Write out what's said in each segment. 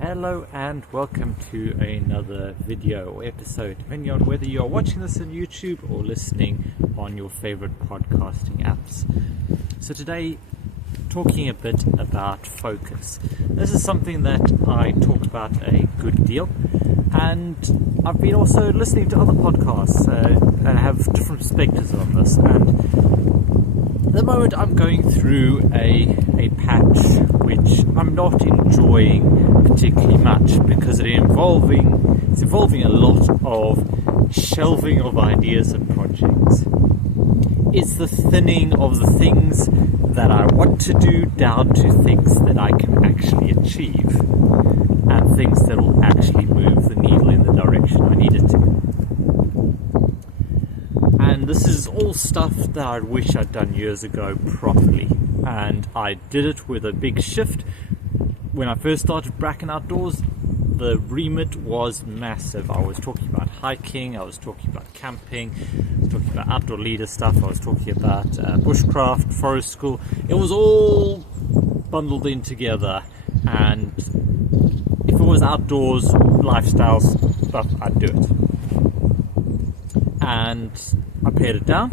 Hello and welcome to another video or episode, depending on whether you're watching this on YouTube or listening on your favorite podcasting apps. So today, talking a bit about focus. This is something that I talk about a good deal, and I've been also listening to other podcasts that have different perspectives on this, and at the moment I'm going through a patch which I'm not enjoying particularly much because it's involving a lot of shelving of ideas and projects. It's the thinning of the things that I want to do down to things that I can actually achieve and things that will actually move the needle in the direction I need it to. And this is all stuff that I wish I'd done years ago properly, and I did it with a big shift. When I first started Bracken Outdoors, the remit was massive. I was talking about hiking, I was talking about camping, I was talking about outdoor leader stuff, I was talking about bushcraft, forest school. It was all bundled in together, and if it was outdoors, lifestyle stuff, I'd do it. And I pared it down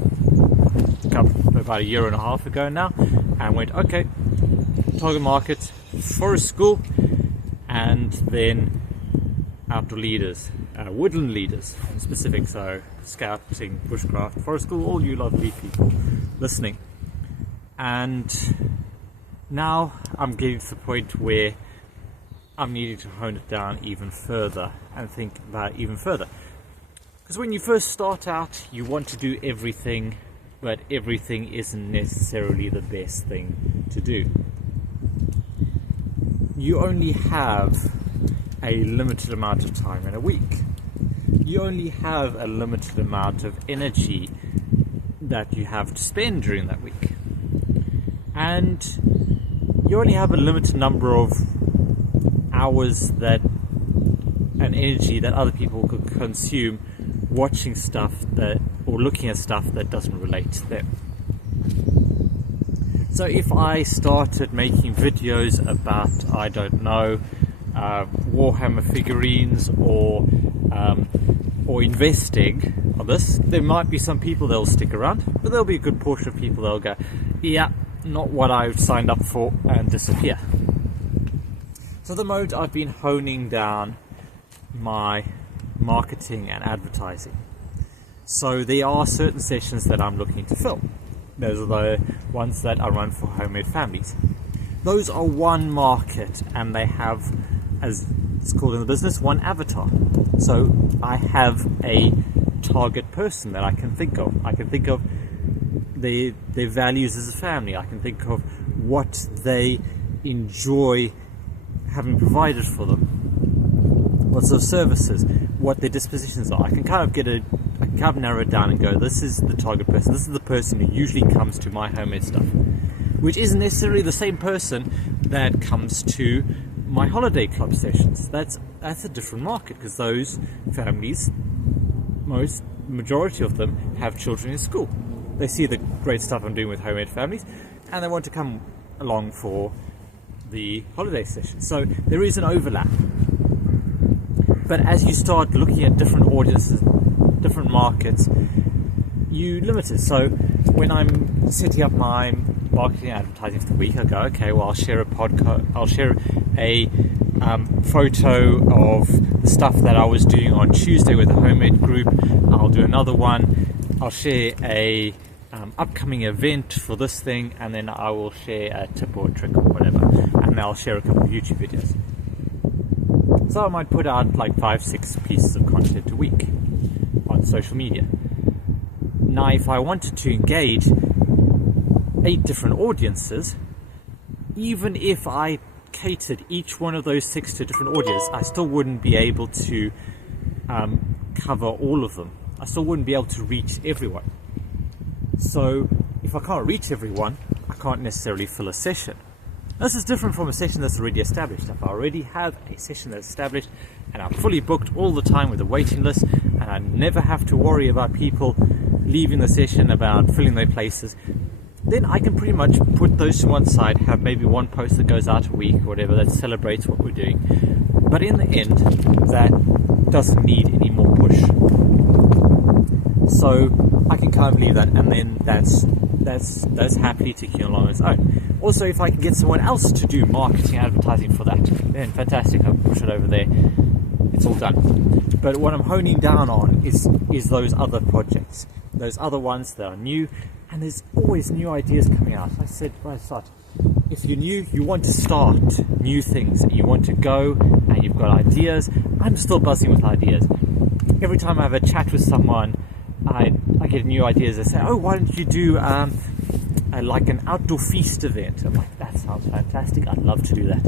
about a year and a half ago now, and went, okay, target market, forest school, and then outdoor leaders, woodland leaders specific, so scouting, bushcraft, forest school, all you lovely people listening. And now I'm getting to the point where I'm needing to hone it down even further and think about it even further. Because when you first start out, you want to do everything, but everything isn't necessarily the best thing to do. You only have a limited amount of time in a week. You only have a limited amount of energy that you have to spend during that week. And you only have a limited number of hours and energy that other people could consume watching stuff or looking at stuff that doesn't relate to them. So if I started making videos about, I don't know, Warhammer figurines or investing on this, there might be some people that'll stick around, but there'll be a good portion of people that'll go, yeah, not what I signed up for, and disappear. So at the moment I've been honing down my marketing and advertising. So there are certain sessions that I'm looking to film. Those are the ones that I run for homemade families. Those are one market, and they have, as it's called in the business, one avatar. So I have a target person that I can think of. I can think of their values as a family. I can think of what they enjoy having provided for them, what sort of services, what their dispositions are. I can kind of narrow it down and go, this is the target person, this is the person who usually comes to my homemade stuff, which isn't necessarily the same person that comes to my holiday club sessions. That's a different market, because those families, majority of them, have children in school. They see the great stuff I'm doing with homemade families, and they want to come along for the holiday session. So there is an overlap. But as you start looking at different audiences, different markets, you limit it. So when I'm setting up my marketing and advertising for the week, I go, okay, well, I'll share a photo of the stuff that I was doing on Tuesday with the homemade group. I'll do another one. I'll share a upcoming event for this thing, and then I will share a tip or a trick or whatever, and then I'll share a couple of YouTube videos. So I might put out like 5-6 pieces of content a week on social media. Now, if I wanted to engage 8 different audiences, even if I catered each one of those 6 to a different audience, I still wouldn't be able to cover all of them. I still wouldn't be able to reach everyone. So if I can't reach everyone, I can't necessarily fill a session. This is different from a session that's already established. If I already have a session that's established and I'm fully booked all the time with a waiting list, and I never have to worry about people leaving the session, about filling their places, then I can pretty much put those to one side, have maybe one post that goes out a week or whatever that celebrates what we're doing. But in the end, that doesn't need any more push. So I can kind of leave that, and then that's happily ticking along on its own. Also, if I can get someone else to do marketing and advertising for that, then fantastic, I'll push it over there. It's all done. But what I'm honing down on is those other projects, those other ones that are new, and there's always new ideas coming out. I said right at the start, if you're new, you want to start new things, you want to go and you've got ideas. I'm still buzzing with ideas. Every time I have a chat with someone, I get new ideas. They say, oh, why don't you do like an outdoor feast event? I'm like, that sounds fantastic, I'd love to do that.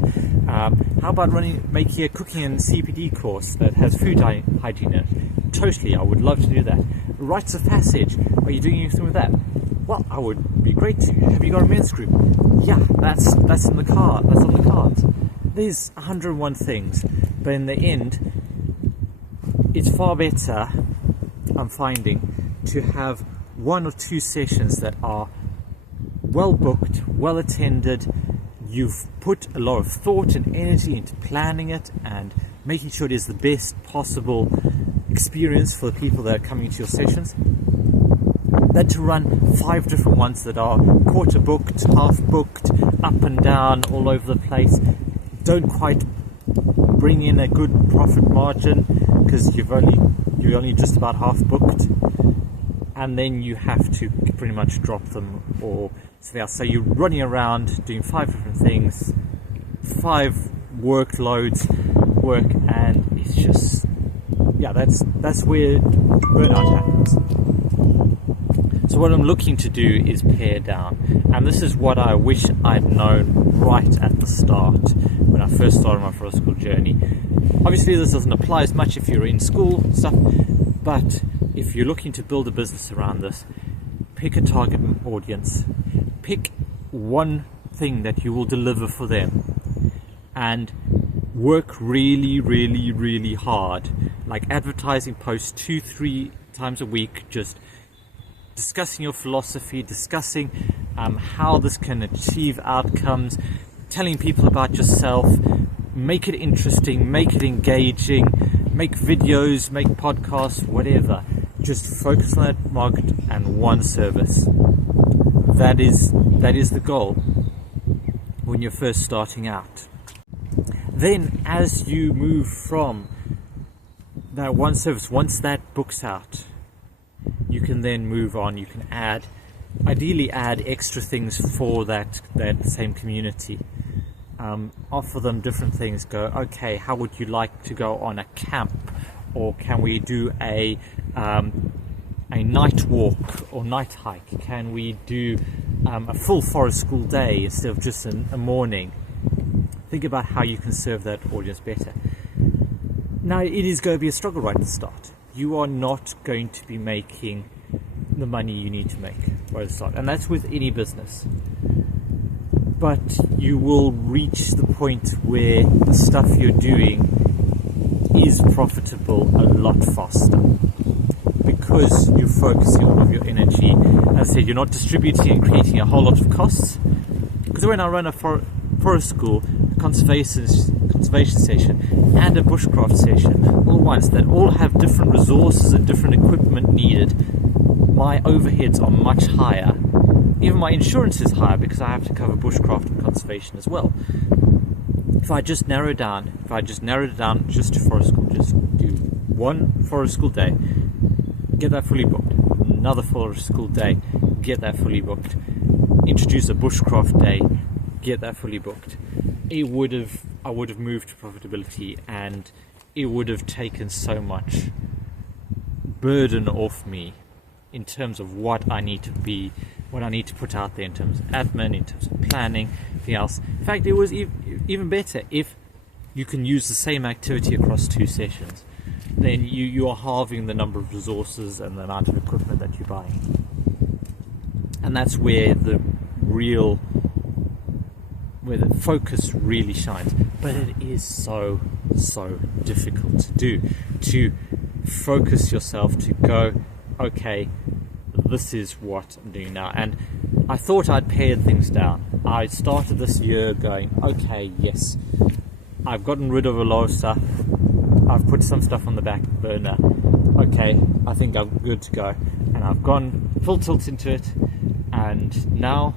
How about making a cooking and CPD course that has food hygiene in it? Totally, I would love to do that. Rites of passage, are you doing anything with that? Well, I would be great to. Have you got a men's group? Yeah, that's in the car. That's on the cards. There's 101 things, but in the end, it's far better, I'm finding, to have 1 or 2 sessions that are well booked, well attended. You've put a lot of thought and energy into planning it and making sure it is the best possible experience for the people that are coming to your sessions, than to run 5 different ones that are quarter booked, half booked, up and down, all over the place, don't quite bring in a good profit margin because you're only just about half booked, and then you have to pretty much drop them or something else. So you're running around doing 5 different things, 5 workloads, and it's just, yeah, that's where burnout happens. So what I'm looking to do is pare down, and this is what I wish I'd known right at the start when I first started my forest school journey. Obviously this doesn't apply as much if you're in school and stuff, but if you're looking to build a business around this, pick a target audience, pick one thing that you will deliver for them, and work really, really, really hard, like advertising posts 2-3 times a week, just discussing your philosophy, discussing how this can achieve outcomes, telling people about yourself, make it interesting, make it engaging, make videos, make podcasts, whatever. Just focus on that market and one service. That is the goal when you're first starting out. Then as you move from that one service, once that book's out, you can then move on. You can ideally add extra things for that same community. Offer them different things. Go, okay, how would you like to go on a camp? Or can we do a night walk or night hike? Can we do a full forest school day instead of just a morning? Think about how you can serve that audience better. Now, it is going to be a struggle right at the start. You are not going to be making the money you need to make right at the start, and that's with any business. But you will reach the point where the stuff you're doing is profitable a lot faster because you're focusing all of your energy. As I said, you're not distributing and creating a whole lot of costs. Because when I run a forest school, conservation session and a bushcraft session all at once, that all have different resources and different equipment needed, my overheads are much higher. Even my insurance is higher because I have to cover bushcraft and conservation as well. If I just narrowed it down just to forest school, just do one forest school day, get that fully booked, another forest school day, get that fully booked, introduce a bushcraft day, get that fully booked, I would have moved to profitability, and it would have taken so much burden off me in terms of what I need to put out there in terms of admin, in terms of planning, everything else. In fact, it was even better if you can use the same activity across 2 sessions. Then you are halving the number of resources and the amount of equipment that you're buying. And that's where the focus really shines. But it is so difficult to do, to focus yourself, to go, okay, this is what I'm doing now. And I thought I'd pared things down. I started this year going, okay, yes, I've gotten rid of a lot of stuff. I've put some stuff on the back burner. Okay, I think I'm good to go. And I've gone full tilt into it. And now,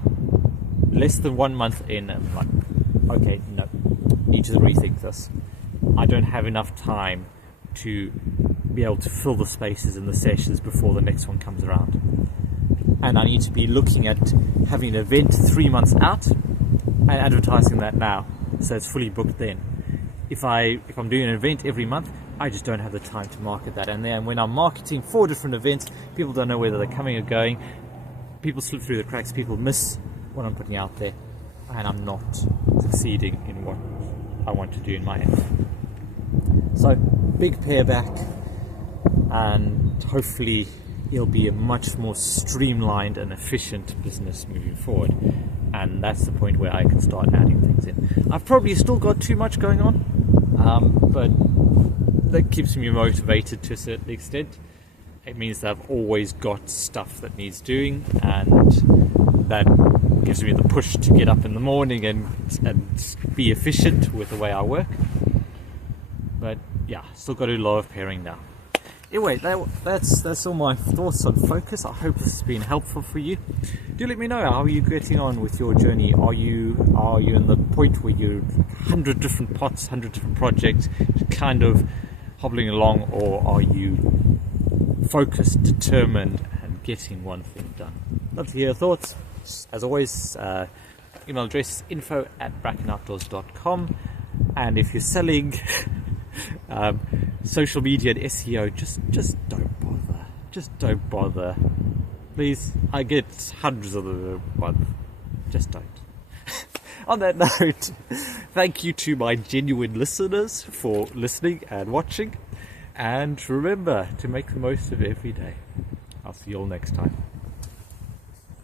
less than 1 month in, I'm like, okay, no, need to rethink this. I don't have enough time to be able to fill the spaces in the sessions before the next one comes around. And I need to be looking at having an event 3 months out and advertising that now, so it's fully booked then. If I'm doing an event every month, I just don't have the time to market that. And then when I'm marketing 4 different events, people don't know whether they're coming or going. People slip through the cracks, people miss what I'm putting out there, and I'm not succeeding in what I want to do in my end. So, big pare back, and hopefully it'll be a much more streamlined and efficient business moving forward. And that's the point where I can start adding things in. I've probably still got too much going on, but that keeps me motivated to a certain extent. It means that I've always got stuff that needs doing, and that gives me the push to get up in the morning and be efficient with the way I work. But yeah, still got to do a lot of paring now. Anyway, that's all my thoughts on focus. I hope this has been helpful for you. Do let me know, how are you getting on with your journey? Are you in the point where you're 100 different pots, 100 different projects, kind of hobbling along, or are you focused, determined, and getting one thing done? Love to hear your thoughts. As always, email address is info@brackenoutdoors.com, and if you're selling social media and SEO, just don't bother. Just don't bother. Please, I get hundreds of them a month. Just don't. On that note, thank you to my genuine listeners for listening and watching. And remember to make the most of every day. I'll see you all next time.